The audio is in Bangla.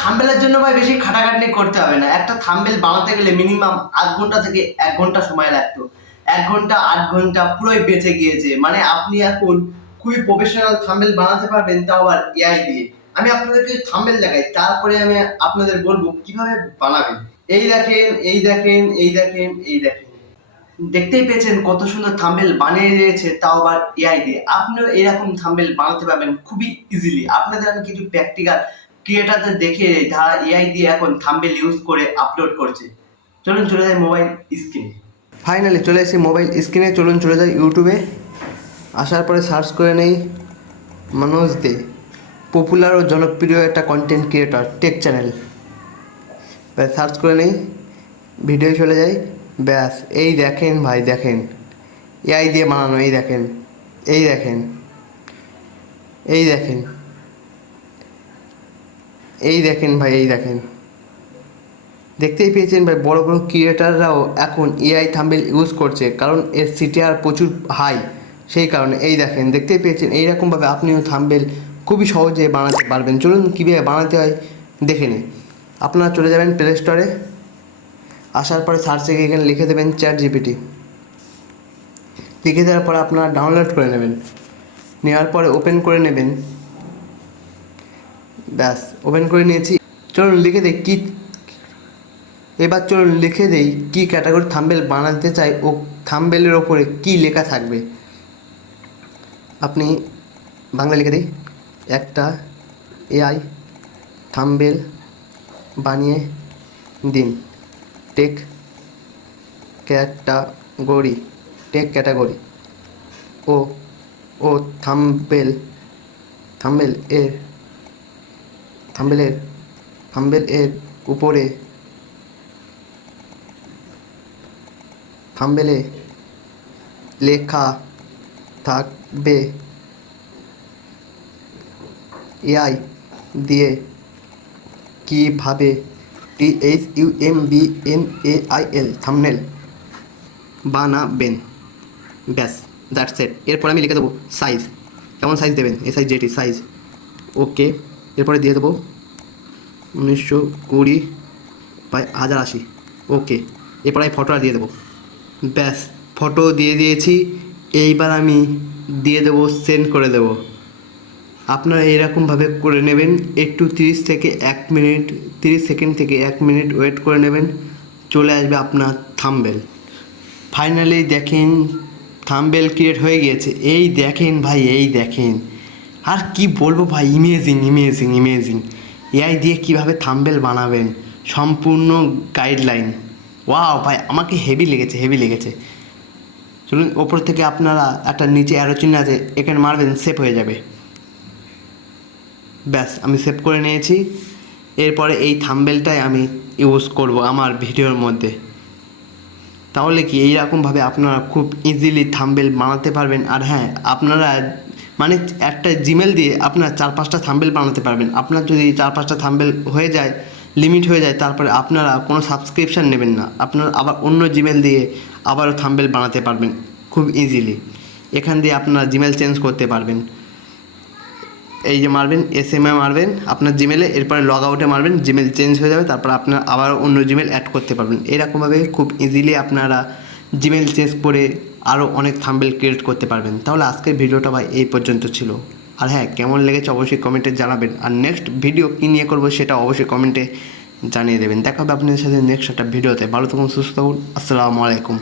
থাম্বনেলের জন্য ভাই বেশি খাটাখাটনি করতে হবে না। একটা থাম্বনেল বানাতে গেলে মিনিমাম 8 ঘন্টা থেকে 1 ঘন্টা সময় লাগতো। 1 ঘন্টা 8 ঘন্টা পুরোই বেঁচে গিয়েছে। মানে আপনি এখন খুবই প্রফেশনাল থাম্বনেল বানাতে পারবেন, তাও আবার এআই দিয়ে। আমি আপনাদেরকে থাম্বনেল দেখাই, তারপরে আমি আপনাদের বলবো কিভাবে বানাবেন। এই দেখেন, এই দেখেন, এই দেখেন, এই দেখেন, দেখতেই পেয়েছেন কত সুন্দর থাম্বনেল বানিয়ে দিয়েছে, তাও আবার এআই দিয়ে। আপনিও এরকম থাম্বনেল বানাতে পারবেন খুবই ইজিলি। আপনাদের আমি কিছু প্র্যাকটিক্যাল ক্রিয়েটারদের দেখে যারা এআই দিয়ে এখন থাম্বনেল ইউজ করে আপলোড করছে। চলুন চলে যাই মোবাইল স্ক্রিনে। ফাইনালি চলে এসেছি মোবাইল স্ক্রিনে। চলুন চলে যাই ইউটিউবে। আসার পরে সার্চ করে নেই মনোজ দে, পপুলার ও জনপ্রিয় একটা content creator, take channel. Search করে নেই, ভিডিও চলে যাই। ব্যাস, এই দেখেন ভাই, দেখেন এআই দিয়ে বানানো। এই দেখেন, এই দেখেন, এই দেখেন, এই দেখেন ভাই, এই দেখেন, দেখতেই পেয়েছেন ভাই। বড় বড় ক্রিয়েটাররাও এখন এআই থাম্বনেল ইউজ করছে, কারণ এর সিটিআর প্রচুর হাই। সেই কারণে এই দেখেন, দেখতেই পেয়েছেন। এইরকমভাবে আপনিও থাম্বনেল খুবই সহজে বানাতে পারবেন। চলুন কীভাবে বানাতে হয় দেখে নিই। আপনারা চলে যাবেন প্লে স্টোরে। আসার পরে সার্চে গিয়ে এখানে লিখে দেবেন ChatGPT। লিখে দেওয়ার পরে আপনারা ডাউনলোড করে নেবেন। নেওয়ার পরে ওপেন করে নেবেন। ব্যাস, ওপেন করে নিয়েছি। চলুন লিখে দিই কি, এবার চলুন লিখে দেই কী ক্যাটাগরি থাম্বনেল বানাতে চাই ও থাম্বনেলের ওপরে কী লেখা থাকবে। আপনি বাংলা লিখে দিই, একটা এআই থাম্বনেল বানিয়ে দিন, টেক ক্যাটাগরি, টেক ক্যাটাগরি ও ও থাম্বনেল এর উপরে থাম্বনেলে লেখা থাকবে এআই দিয়ে কীভাবে THUMBNAIL থাম্বনেল বানাবেন। ব্যাস, দ্যাটস ইট। এরপর আমি লিখে দেবো সাইজ, কেমন সাইজ দেবেন, SIZ সাইজ, ওকে। এরপরে দিয়ে দেবো 1920x1080, ওকে। এরপর আমি ফটোটা দিয়ে দেবো। ব্যাস, ফটো দিয়ে দিয়েছি। এইবার আমি দিয়ে দেবো, সেন্ড করে দেবো। আপনারা এইরকমভাবে করে নেবেন। একটু 30 সেকেন্ড থেকে 1 মিনিট ওয়েট করে নেবেন। চলে আসবে আপনার থাম্বনেল। ফাইনালি দেখেন থাম্বনেল ক্রিয়েট হয়ে গিয়েছে। এই দেখেন ভাই, এই দেখেন। আর কি বলবো ভাই, ইমেজিং ইমেজিং ইমেজিং। এআই দিয়ে কীভাবে থাম্বনেল বানাবেন সম্পূর্ণ গাইডলাইন। ওয়াও ভাই, আমাকে হেভি লেগেছে, হেভি লেগেছে। চলুন, ওপর থেকে আপনারা একটা নিচে অ্যারো চিহ্ন আছে, এখানে মারবেন, সেভ হয়ে যাবে। ব্যাস, আমি সেভ করে নিয়েছি। এরপরে এই থাম্বনেলটাই আমি ইউজ করব আমার ভিডিওর মধ্যে। তাহলে কি এইরকমভাবে আপনারা খুব ইজিলি থাম্বনেল বানাতে পারবেন। আর হ্যাঁ, আপনারা মানে একটা জিমেল দিয়ে আপনার 4-5টা থাম্বনেল বানাতে পারবেন। আপনার যদি 4-5টা থাম্বনেল হয়ে যায়, লিমিট হয়ে যায়, তারপরে আপনারা কোনো সাবস্ক্রিপশান নেবেন না। আপনারা আবার অন্য জিমেল দিয়ে আবারও থাম্বনেল বানাতে পারবেন খুব ইজিলি। এখান দিয়ে আপনারা জিমেল চেঞ্জ করতে পারবেন। এই যে মারবেন, SMA মারবেন আপনার জিমেলে, এরপরে লগ আউটে মারবেন, জিমেল চেঞ্জ হয়ে যাবে। তারপর আপনার আবার অন্য জিমেল অ্যাড করতে পারবেন। এরকমভাবে খুব ইজিলি আপনারা জিমেল চেঞ্জ করে আরও অনেক থাম্বনেল ক্রিয়েট করতে পারবেন। তাহলে আজকের ভিডিওটা ভাই এই পর্যন্ত ছিল। আর হ্যাঁ, কেমন লেগেছে অবশ্যই কমেন্টে জানাবেন। আর নেক্সট ভিডিও কী নিয়ে করবো সেটা অবশ্যই কমেন্টে জানিয়ে দেবেন। দেখা হবে আপনাদের সাথে নেক্সট একটা ভিডিওতে। ভালো থাকুন, সুস্থ থাকুন। আসসালামু আলাইকুম।